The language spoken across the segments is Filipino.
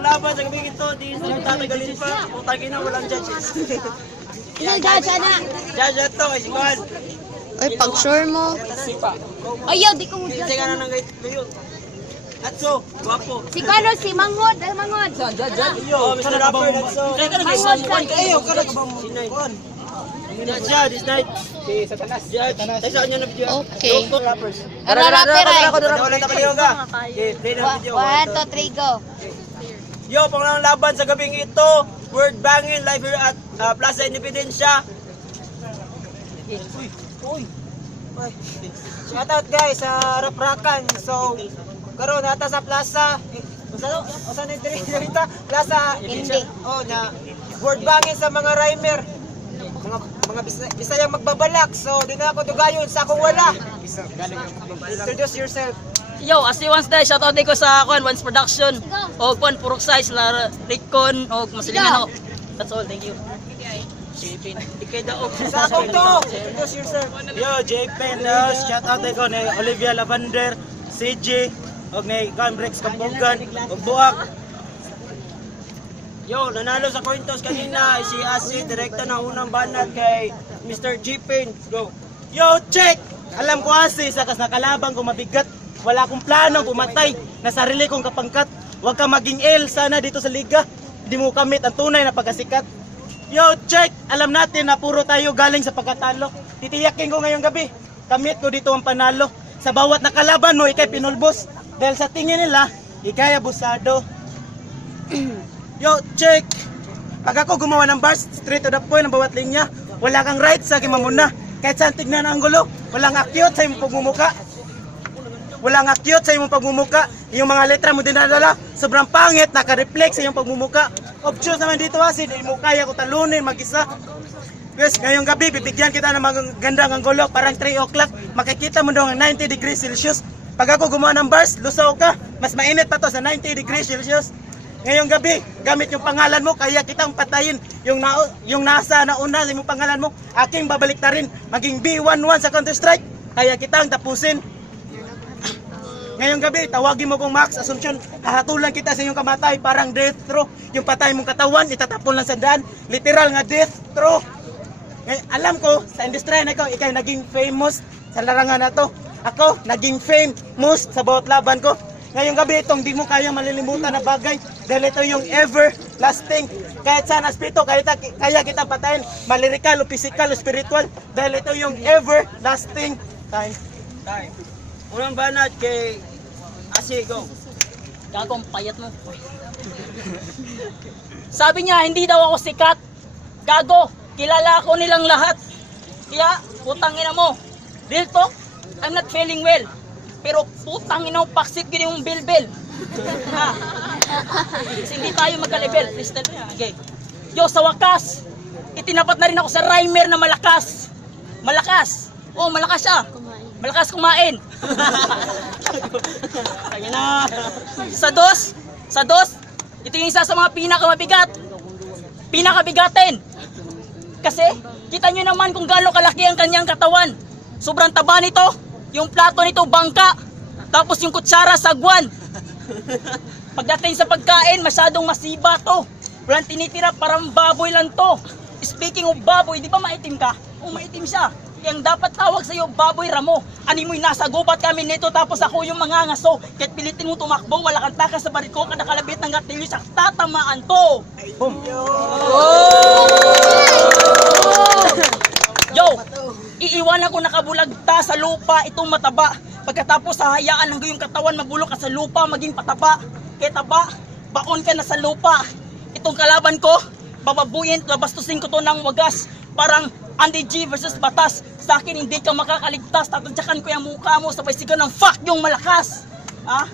ng laban sa gabi ito, di sa tatagalin pa. Utagin na, walang judges. Sino judge, ana? Judge ito, ay si Juan. Oy, pag sure mo. Sipa. Ayaw, di ko mo Kasi judge. ka na ng gayon. Atso, guwapo. Si Carlos, si Mangod. Ay, Mangod. Yo, Mr. Rapper, Atso. Mangod, Kayo, ka na ba mo? Judge, this night. Si Satanas. Judge. Tayo sa kanya na video. Okay. Doctor Rappers. Ara, rapper, ay. Wala na paliho ka. Okay, play na video. 1, 2, 3, go. Yo, panglang laban sa gabing ito. Word banging live here at Plaza Independencia. Uy. Shout out guys sa Raprakan. So, karon ata sa Plaza. Usa ni diri dito? Plaza Hindi. Oh, na word banging sa mga rhymer. Mga Bisayang magbabalak. So, di na ako dugayon sa akong wala. Introduce yourself. Yo, as once day, shoutout ko sa Once Production. O Juan Purok Size na Rickon o Masilingano. That's all, thank you. Sa akong to. Introduce yourself. Yo, J-Pen, shout out ko ni Olivia Lavander, CJ, og ni Camrex Kampugan, og Buak. Yo, nanalo sa coin toss kanina si Asi, direkta na unang banat kay Mr. J-Pen. Go. Yo, check! Alam ko asi, sa kas nakalabang ko mabigat. Wala akong planong pumatay na sarili kong kapangkat. Huwag ka maging L sana dito sa liga. Di mo kamit ang tunay na pagkasikat. Yo, check! Alam natin na puro tayo galing sa pagkatalo. Titiyakin ko ngayong gabi. Kamit ko dito ang panalo. Sa bawat nakalaban mo, ikay pinulbos. Dahil sa tingin nila, ikay abusado. Yo, check! Pag ako gumawa ng bars, straight to the point ang bawat linya. Wala kang right sa aking mamuna. Kahit saan tignan ang gulo, walang akyot sa iyong pagmumuka. Walang akyot sa iyong pagmumuka. Yung mga letra mo dinadala, sobrang pangit, naka-reflect sa iyong pagmumuka. Obvious naman dito kasi, di mo kaya ko talunin mag-isa. Yes, ngayong gabi, bibigyan kita ng magandang anggulo, parang 3 o'clock. Makikita mo daw ang 90 degrees Celsius. Pag ako gumawa ng bars, lusaw ka. Mas mainit pa to sa 90 degrees Celsius. Ngayong gabi, gamit yung pangalan mo, kaya kitang patayin. Yung nasa nauna, yung pangalan mo, aking babalik na rin. Maging B11 sa Counter-Strike, kaya kitang tapusin. Ngayong gabi, tawagin mo kong Max Asuncion. Hahatulan kita sa iyong kamatay, parang death throw. Yung patay mong katawan, itatapon lang sa daan. Literal nga death throw. Alam ko, sa industriya na ikaw, ikay naging famous sa larangan na to. Ako, naging famous sa bawat laban ko. Ngayong gabi, itong di mo kayang malilimutan na bagay. Dahil ito yung everlasting. Kahit saan aspito, kaya kita patayin. Malirikal o physical o spiritual. Dahil ito yung everlasting time. Unang banat kay Asi, go. Gago, ang payat mo. Sabi niya, hindi daw ako sikat. Gago, kilala ako nilang lahat. Kaya, putang ina mo. Real talk, I'm not feeling well. Pero putang ina mo, paksit gini yung bilbil. Ha? Kasi hindi tayo magka-level. Freestyle na, okay. Yo, sa wakas, itinapat na rin ako sa rhymer na malakas. Malakas. Oh, malakas siya. Malakas kumain. Sa dos, ito yung isa sa mga pinakabigatin. Kasi, kita nyo naman kung gaano kalaki ang kanyang katawan. Sobrang taba nito, yung plato nito bangka, tapos yung kutsara sagwan. Pagdating sa pagkain, masyadong masiba to. Walang tinitira, parang baboy lang to. Speaking of baboy, di ba maitim ka? O maitim siya. Yang dapat tawag sa iyo, baboy ramo. Ani mo'y nasa gubat kami nito, tapos ako yung mga ngaso. Kahit pilitin mo tumakbo, wala kang takas sa bariko, kada kalabit ng gatilyo sa tatamaan to. Yo, iiwanan ko nakabulagta sa lupa itong mataba. Pagkatapos hahayaan hanggang yung katawan mabulok ka sa lupa, maging pataba. Kaya taba, baon ka na sa lupa. Itong kalaban ko, bababuyin, babastusin ko to ng wagas. Parang Andy G versus Batas. Sa akin hindi ka makakaligtas. Tatadyakan ko yung mukha mo sabay sigaw ng fuck yung malakas. Ha?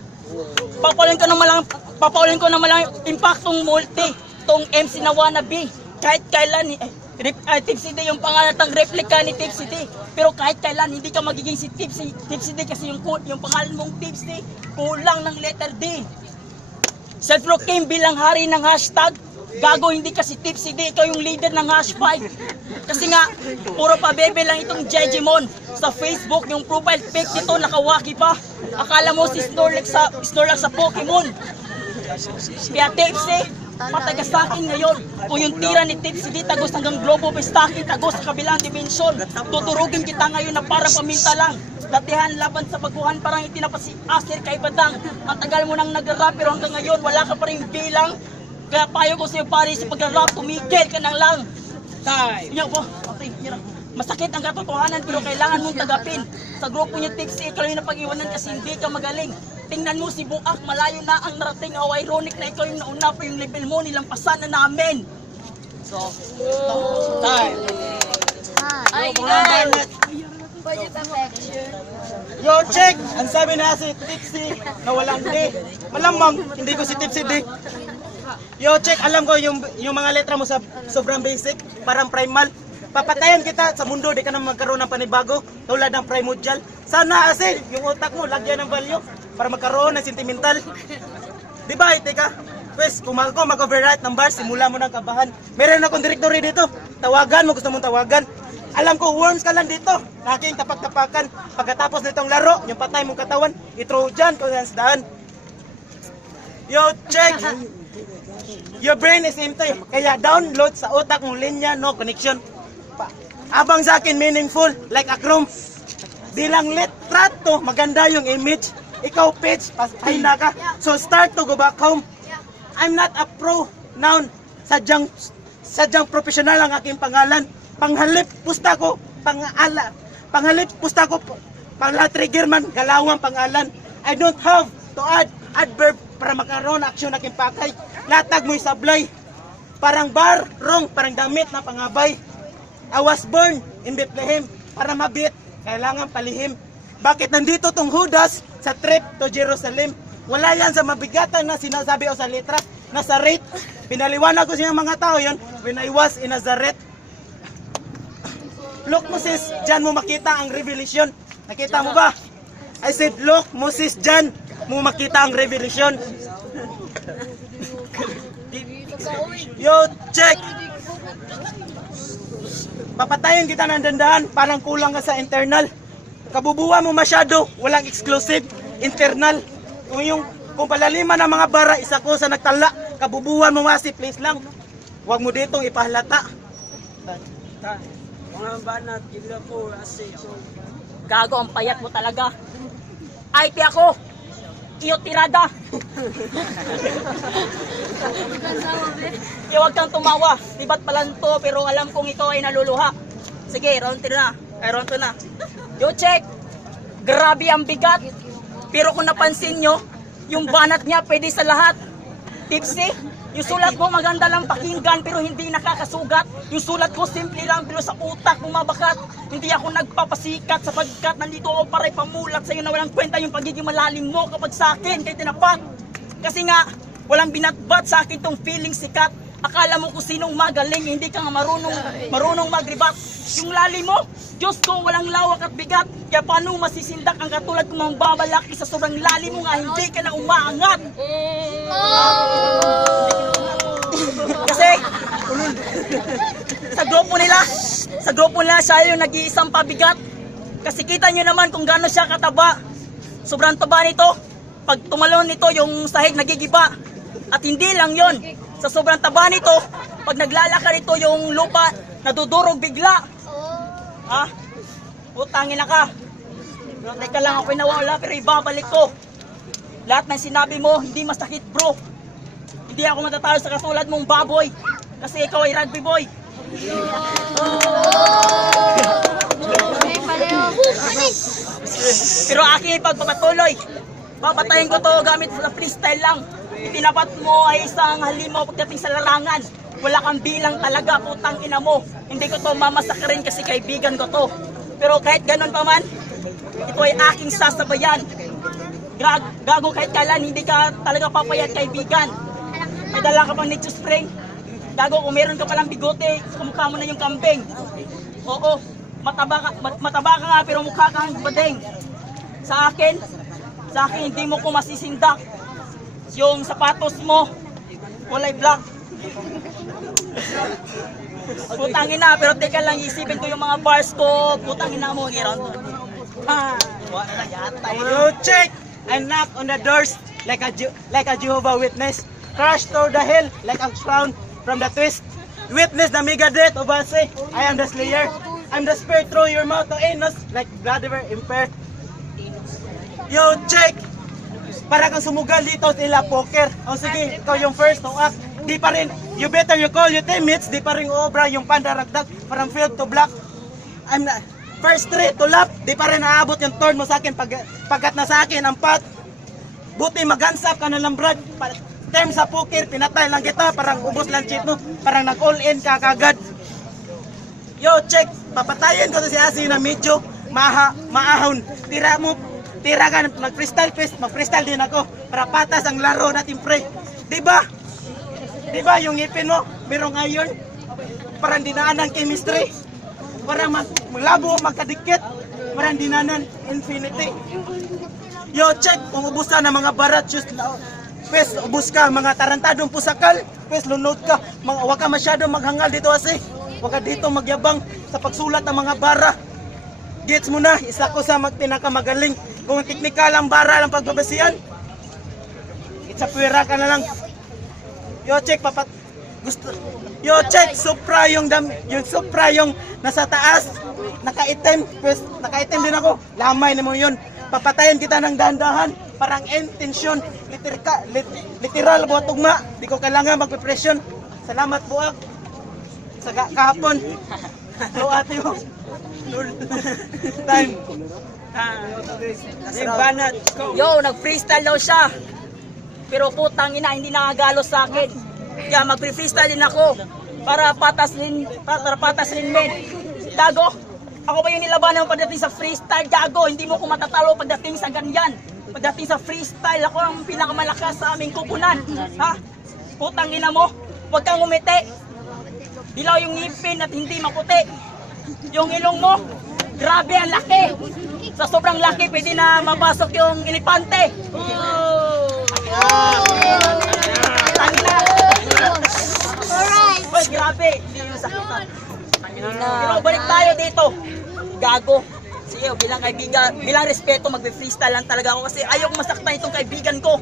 Papaulin ko na malang impactong multi. Tong MC na wannabe. Kahit kailan Tipsy D yung pangalan ng replika ni Tipsy D. Pero kahit kailan hindi ka magiging si Tipsy D kasi yung pangalan mong Tipsy kulang ng letter D. Self-proclaim bilang hari ng hashtag. Gago, hindi kasi Tipsy D, ikaw yung leader ng #5. Kasi nga, puro pabebe lang itong Jejimon. Sa Facebook, yung profile pic nito nakawaki pa. Akala mo si Snorlax sa Pokemon. Kaya Tipsy, patay ka sa akin ngayon. Kung yung tira ni Tipsy di tagos hanggang globo pestakin, tagos sa kabilang dimensyon. Tuturugin kita ngayon na parang paminta lang. Datihan laban sa baguhan, parang itinapasi Asir kay Badang. Ang tagal mo nang nag-rap pero hanggang ngayon wala ka pa rin bilang. Kaya payo ko sa'yo pare sa pag-rap, tumigil ka nang lang. Yan po, okay, yan. Masakit ang katotohanan pero kailangan mong tagapin. Sa grupo niyo Tipsy, ikaw yung napag-iwanan kasi hindi ka magaling. Tingnan mo si Buak, malayo na ang narating. How ironic na ikaw yung nauna pa yung level mo, nilampasan na namin. So, time. Ay, Yo, check! Ang sabi na si Tipsy na walang D. Malamang, hindi ko si Tipsy D. Yo, check! Alam ko yung mga letra mo sa sobrang basic, parang primal. Papatayan kita sa mundo, di ka na magkaroon ng panibago tulad ng primordial. Sana asin, yung utak mo, lagyan ng value para magkaroon ng sentimental. Diba, teka? Pues, kung ako mag-overwrite ng bars, simula mo ng kabahan. Meron akong directory dito. Tawagan mo, gusto mong tawagan. Alam ko, worms ka lang dito. Naking tapak-tapakan. Pagkatapos nitong laro, yung patay mong katawan, i-throw dyan kung saan daan. Yo, check! Your brain is empty. Kaya download sa utak mong linya, no connection. Abang sa akin, meaningful, like a chrome. Bilang litrato, maganda yung image. Ikaw, pitch, pasahin na ka. So start to go back home. I'm not a pro noun. Sadyang professional ang aking pangalan. Panghalip, pusta ko, panghalip, pusta ko, pangla-trigger man, galawang pangalan. I don't have to add adverb para makaroon action na kimpakay. Latag mo'y sablay. Parang bar, wrong, parang damit na pangabay. I was born in Bethlehem. Para mabit, kailangan palihim. Bakit nandito tong Judas sa trip to Jerusalem? Wala yan sa mabigatan na sinasabi o sa letra. Nazaret. Pinaliwanag ko sa mga tao yon when I was in Nazareth. Look Moses, dyan mo makita ang revelation. Nakita mo ba? I said, look Moses, dyan mo makita ang revelation. Yo, check! Papatayin kita ng dandahan, parang kulang ka sa internal. Kabubuhan mo masyado, walang exclusive, internal. Kung palaliman ng mga bara, isa ko sa nagtala. Kabubuhan mo masi, please lang. Huwag mo ditong ipahalata. Mga banat, gila po, asi. Gago ang payat mo talaga. IT ako. Iyo tirada. Huwag kang tumawa. Diba't palanto pero alam kong ikaw ay naluluha. Sige, round 2 na. Round 2 na. Yo, check. Grabe ang bigat. Pero kung napansin nyo, yung banat niya pwede sa lahat. Tipsy, yung sulat mo maganda lang pakinggan pero hindi nakakasugat. Yung sulat ko simple lang pero sa utak bumabakat. Hindi ako nagpapasikat sapagkat nandito ako para ipamulat sa'yo na walang kwenta yung pagiging malalim mo kapag sa akin kay tinapat. Kasi nga, walang binatbat sa akin tong feeling sikat. Akala mo kung sinong magaling, hindi ka nga marunong magribat. Yung lalim mo, Diyos ko, walang lawak at bigat. Kaya paano masisindak ang katulad kung mambabalaki sa sobrang lalim mo nga hindi ka na umaangat. Kasi, sa grupo nila siya yung nag-iisang pabigat. Kasi kita nyo naman kung gaano siya kataba. Sobrang taba nito. Pag tumalon nito, yung sahig nagigiba. At hindi lang yon. Sa sobrang taba nito, pag naglalakad nito yung lupa, nadudurog bigla. Ha? Utangin na ka. Pero teka lang, ako'y nawala pero ibabalik ko. Lahat ng sinabi mo, hindi masakit bro. Hindi ako matatalo sa katulad mong baboy. Kasi ikaw ay rugby boy. Pero aking ipagpapatuloy. Papatayin ko to gamit sa freestyle lang. Tinapat mo ay isang halimaw pagdating sa larangan. Wala kang bilang talaga, putang ina mo. Hindi ko to mamasakarin kasi kaibigan ko to. Pero kahit ganun pa man, ito ay aking sasabayan. Gago kahit kailan, hindi ka talaga papayat kaibigan. May dala ka pang nature spring. Gago kung meron ka palang bigote, kumukha mo na yung kambing. Oo, mataba ka nga pero mukha kang badeng. Sa akin hindi mo ko masisindak. Yung sapatos mo, kulay black. Putangin na, pero teka lang, isipin ko yung mga bars ko. Putangin na mo, Giron. Wala na yata. You check! I knock on the doors. like a Jehovah Witness. Crush to the hell like a crown from the twist. Witness the mega death of us. I am the slayer. I'm the spirit through your mouth to Enos like Vladimir impaired. Yo, check! Para kang sumugal dito sila poker. O sige, ikaw yung first to act. Di pa rin, you better you call your teammates. Di pa rin obra yung pandaragdag from field to block. I'm na, first three to lap. Di pa rin naabot yung turn mo sa akin pagkat na sa akin ang pat. Buti magansap ka na lang Brad. Time sa poker, pinatay lang kita. Parang ubos lang cheat mo. Parang nag-all in ka kagad. Yo, check! Papatayin ko to si Asi na medyo maahon. Tira ka, mag-freestyle din ako para patas ang laro natin pre. Diba? Diba yung ngipin mo, merong iron, parang dinaan ng chemistry, parang maglabo, magkadikit, parang dinaanan infinity. Yo, check, kung ubusan ng mga barat, just pes, ubus ka, mga tarantadong pusakal, pes, lunod ka, huwag ka masyadong maghangal dito kasi, huwag ka dito magyabang sa pagsulat ng mga bara. Gets mo na, isa ko sa pinakamagaling. Kung teknikal ang bara ng pagbabasihan, itsapwera ka na lang. Yo, check, Yo, check, supra yung supra yung nasa taas, nakaitim, pues, nakaitim din ako. Lamay na mo yun. Papatayin kita ng dahan-dahan, parang intention, literal buhat tugma. Di ko kailangan magpe-presyon. Salamat buwag sa kahapon. So ate mo. Time. Yo, nag-freestyle daw siya. Pero putang ina, hindi nakagalos sa akin. Kaya mag-freestyle din ako para patas rin men. Gago, ako ba yung nilabanan mo pagdating sa freestyle? Gago, hindi mo ko matatalo pagdating sa ganyan. Pagdating sa freestyle, ako ang pinakamalakas sa aming kupunan. Ha? Putang ina mo, huwag kang umiti. Dilaw yung ngipin at hindi maputi. Yung ilong mo, grabe ang laki. Sa sobrang laki, pwede na mapasok yung elepante. Tangina. Alright. Uy, grabe. Hindi yung sakitan. Pero balik tayo dito. Gago. Sige, bilang kaibigan, bilang respeto, magbe-freestyle lang talaga ako kasi ayaw kong masaktan itong kaibigan ko.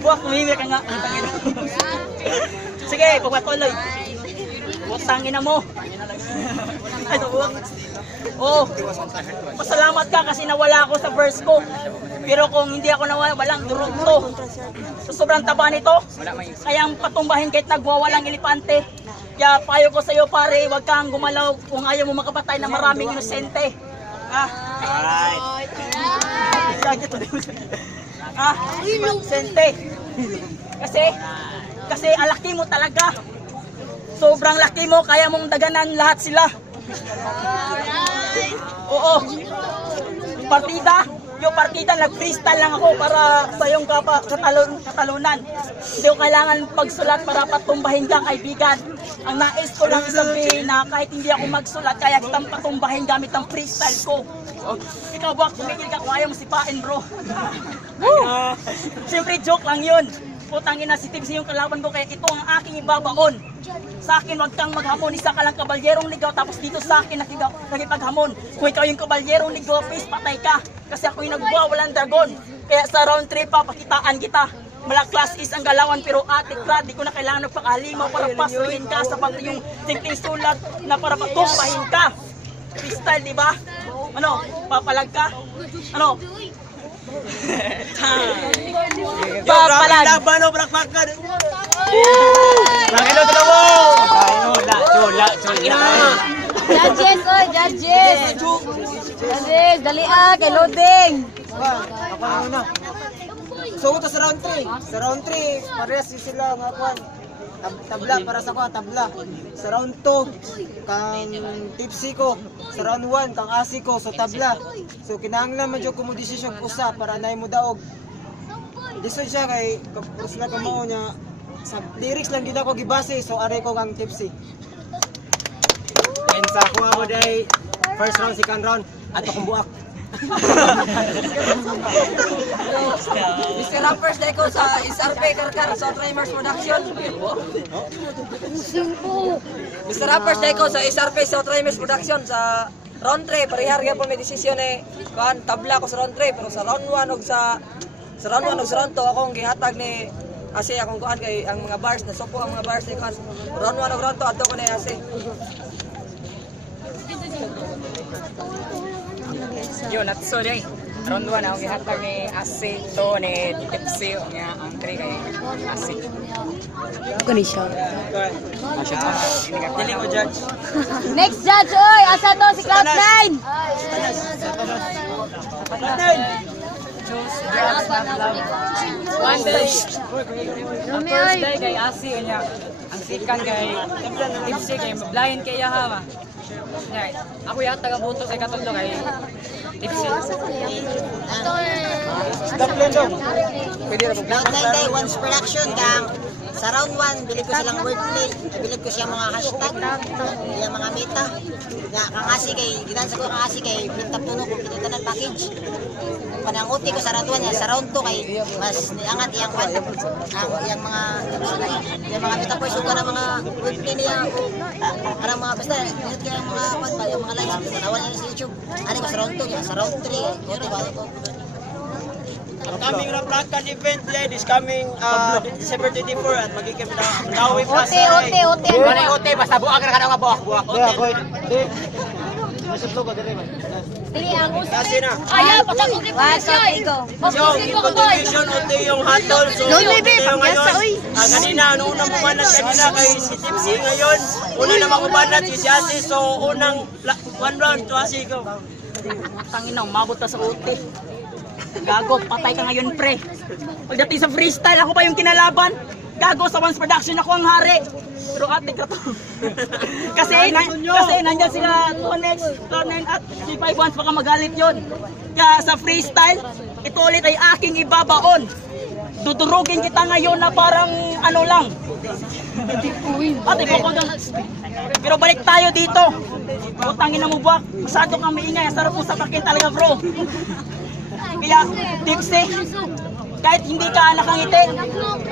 Buwak, tumimir ka nga. Sige, pagpatuloy. Tangin na mo. Ay, buwak. Oh, pasalamat ka kasi nawala ako sa verse ko. Pero kung hindi ako nawala, walang durog to. So, sobrang taba nito, kayang patumbahin kahit nagwawalang elepante. Kaya payo ko sa'yo pare, huwag kang gumalaw kung ayaw mo makapatay na maraming inosente. Alright. Inosente. Kasi ang laki mo talaga. Sobrang laki mo, kaya mong daganan lahat sila. Oo. Partida, nag-freestyle lang ako para sa iyong katalunan. Hindi ko kailangan pagsulat para patumbahin ka, kaibigan. Ang nais ko lang sabihin na kahit hindi ako magsulat, kaya kitang patumbahin gamit ang freestyle ko. Ikaw ba, kumigil ka kung ayaw mo sipain, bro. Siyempre, joke lang yun. Putang ina, si Tipsy yung kalaban ko, kaya ito ang aking ibabaon. Sa akin, wag kang maghamon, isa ka lang kabalyerong ligaw, tapos dito sa akin nakipaghamon. Kung ikaw yung kabalyerong ligaw, please patay ka. Kasi ako yung nagwawalang dragon. Kaya sa round 3 pa, pakitaan kita. Mala class is ang galawan, pero ate Brad, di ko na kailangan nagpakahalimaw para pasuhin ka sa yung simpleng sulat na para patumpahin ka. Freestyle, di ba? Ano, papalag ka? Ano? Papalag. Laban o brakbakan. Bakit ito mo? Chula. Judges, oy, judges. Judges, dali kay loading. Ako muna. So ito sa round 3. Sa round 3, parehas sila nga kwan. Tabla para sa ko, tabla. Sa round 2, kang Tipsy ko. Sa round 1, kang Asi ko, so tabla. So kinahanglan man jud ko mo desisyon usa para nay mo daog. Decision siya kay kapos na kamao niya. Sa lyrics lang gid ako gibase, so are ko kang Tipsy. And sa ako ako day first round, second round, ato kong buak. Mr. Rappers dahil ko sa SRP Karkar sa Tremors Production. Mr. Rappers dahil ko sa SRP sa Tremors Production sa round 3. Parihar po may desisyon tabla ko sa round 3. Pero sa round 1 o sa Sa round 1 ug sa round 2 akong gihatag ni Ase akong kuan kay ang mga bars na suko ang mga bars ni Kas. Round 1 ug round 2 adto ko ni Ase. Yun, at so day. Round 1 ako gihatag ni Asi to ni Tipsy nga ang 3 kay Asi. Gani siya. Dili mo judge. Next judge, oy! Asa to si Cloud9? One day. Ang first day kay Asi niya. Ang second kay Tipsy kay blind kay Yahawa. Ngay, ako yata ang buto kay katulong kay Tipsy. Cloud9 day, once production kang sa round 1, bilib ko silang wordplay, bilib ko siya mga hashtag, yung mga meta. Nga, kang asi kay, ginansa ko kang asi kay, pinta puno kung pinuntanan package. Pananguti ko sa round 1 niya, sa round 2 kay, mas niangat iyang kwan, yung mga meta boys, yung mga wordplay niya, parang mga basta, minute ko yung mga kwan ba, yung mga likes, nawan niya sa YouTube. Ano ko sa round 2 niya, sa round 3, uti ba ko. Coming na Blackcard event this coming December 24 at magiging Nawi Plaza. Ote. Ote basta buak ra kada nga buak. Dili ang usa. Kasi na. Ayaw, pasok ni Palasyo. Yung contribution unti yung hotdog. So yung yung ngayon. Kanina, unang bumanat kanina kay si Tipsy ngayon. Una naman bumanat si Jesse. So unang one round to Asi go. Tangina, umabot na sa uti. Gago, patay ka ngayon, pre. Pagdating sa freestyle, ako pa yung kinalaban. Gago, sa Once Production ako ang hari. Pero ate ka to. kasi nandyan sila Cloud9 at C5 Once, baka magalit yun. Kaya sa freestyle, ito ulit ay aking ibabaon. Dudurugin kita ngayon na parang ano lang. Ate, bako doon. Pero balik tayo dito. Utangin na mo buwak. Masyado kang maingay. Sarap mo sa akin talaga, bro. Kaya, Tipsy, kahit hindi ka nakangiti,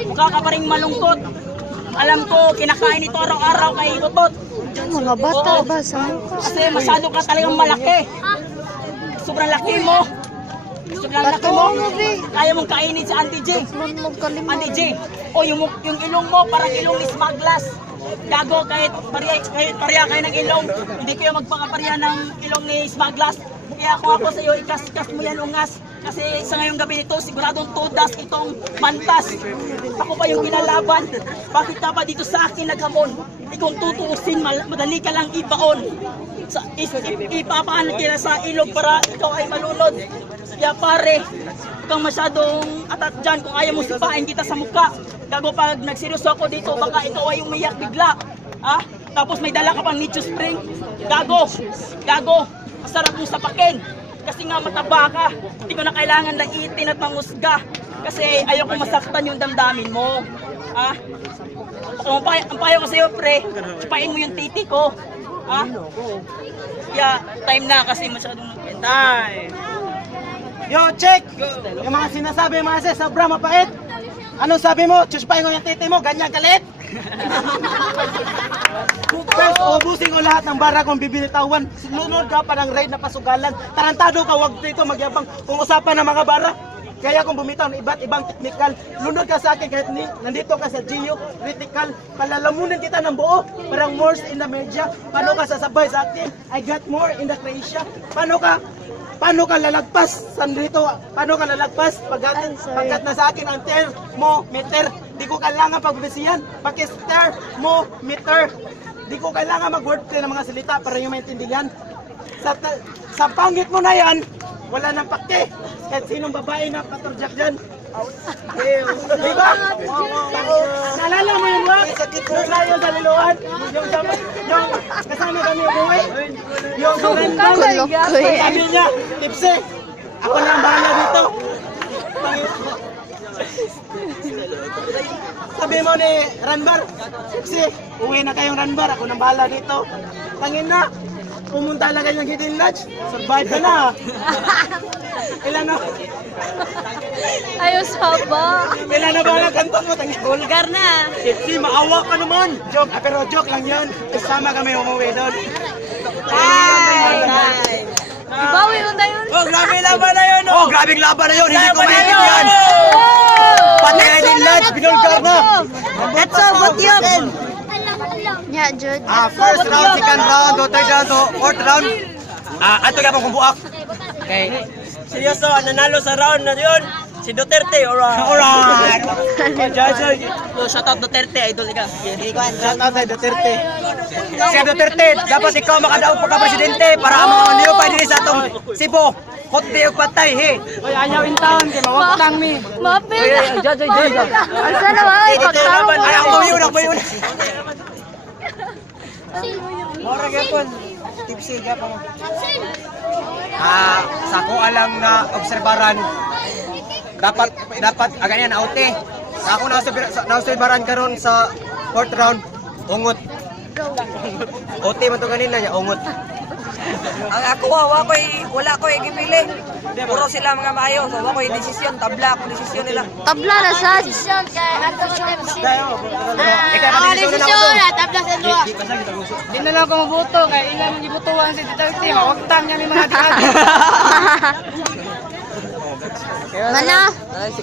mukha ka pa rin malungkot. Alam ko, kinakain ito araw-araw kay Utot. Mga bata ba sa Kasi masyado ka talagang malaki. Sobrang laki mo. Sobrang laki mo. Kaya mong kainin si Auntie J. Auntie J, o yung ilong mo, parang ilong ni Smaglas. Gago, kahit pareha kayo ng ilong, hindi kayo magpakapareha ng ilong ni Smaglas. Kaya kung ako sa iyo, ikas-kas mo yan ungas. Kasi sa ngayong gabi nito, siguradong todas itong mantas. Ako pa yung kinalaban. Bakit ka pa dito sa akin naghamon? Kung tutuusin, madali ka lang ibaon. Ipapaan kita sa ilog para ikaw ay malunod. Kaya pare, huwag kang masyadong atat dyan kung ayaw mo sipain kita sa mukha. Gago, pag nagseryoso ako dito, baka ikaw ay umiyak bigla. Ha? Tapos may dala ka pang Nicho Spring. Gago, masarap mong sapakin. Kasi nga mataba ka. Hindi ko na kailangan laitin at mangusga. Kasi ayaw ko masaktan yung damdamin mo. Ha? Ang payo ko sa'yo, pre, sipain mo yung titi ko. Ha? Kaya time na kasi masyadong Time. Yo, check! Yung mga sinasabi mga sis, sobrang mapait. Anong sabi mo? Chushpain ko yung titi mo, ganyan kalit? First, ubusin ko lahat ng bara kong bibilitawan. Lunod ka pa ng raid na pasugalan. Tarantado ka, wag dito magyabang kung usapan ng mga bara. Kaya kung bumitaw ng iba't ibang technical, lunod ka sa akin kahit nandito ka sa Geo, critical, palalamunin kita ng buo. Parang Morse in the media. Paano ka sasabay sa akin? I got more in the Croatia. Paano ka lalagpas? Sandito, paano ka lalagpas? Pagkat na sa akin ang thermometer, di ko kailangan pagbisihan. Thermometer, di ko kailangan mag-wordplay ng mga salita para yung maintindihan. Sa pangit mo na yan, wala nang pakte. Kahit sinong babae na paturjak dyan. Diba? Naalala mo yun ba? Yung tayo sa liluan? Yung kasama kami umuwi? Yung sabi niya, Tipsy, ako lang bahala dito. Sabi mo ni Ranbar, Tipsy, uwi na kayong Ranbar, ako nang bahala dito. Tangin na, pumunta lang kayong Hidden Lodge, survive ka na. Ilan na? Ayos haba. Ilan na ba ang kanton mo? Vulgar na. Tipsy, maawa ka naman. Joke, pero joke lang yun. Kasama kami umuwi doon. Bawi mo na yun. Oh, grabe laban na yun. Oh, grabing laban na yun. Hindi ko maintindihan. Pati Edin Lads, binulgar na. Let's go, Butyok. Ya, Jud. First round, second round, third round, fourth round. Ato ka pang kumbuak. Okay. Seryoso, nanalo sa round na yun. Si Duterte, alright. Alright. So, shout out Duterte, idol ka. Shout out kay Duterte. Si Duterte, dapat ikaw makadaog pagka-presidente para ang mga niyupay din sa atong Cebu. Kote og patay, he. Oy, ayaw in town kay mawagtang mi. Mapil. Asa na ba? Pagtawag mo. Ay, ako yun, ako yun. Mora gyapon. Tipsy gyapon. Sa ko alang na obserbaran dapat ganyan auti. Sa ako na obserbaran karon sa fourth round ungot. Ote man to kanina ya ungot. Ang ako wala ko gipili. Puro sila mga maayo. So ako desisyon, tabla ako desisyon nila. Tabla na sad. Desisyon kay ato sa MC. Ikaw na Desisyon na tabla sa duwa. Di na lang ko mabuto kay ilang gibutuan si Duterte, mawagtang niya ni mga dikad. Mana? Ay, si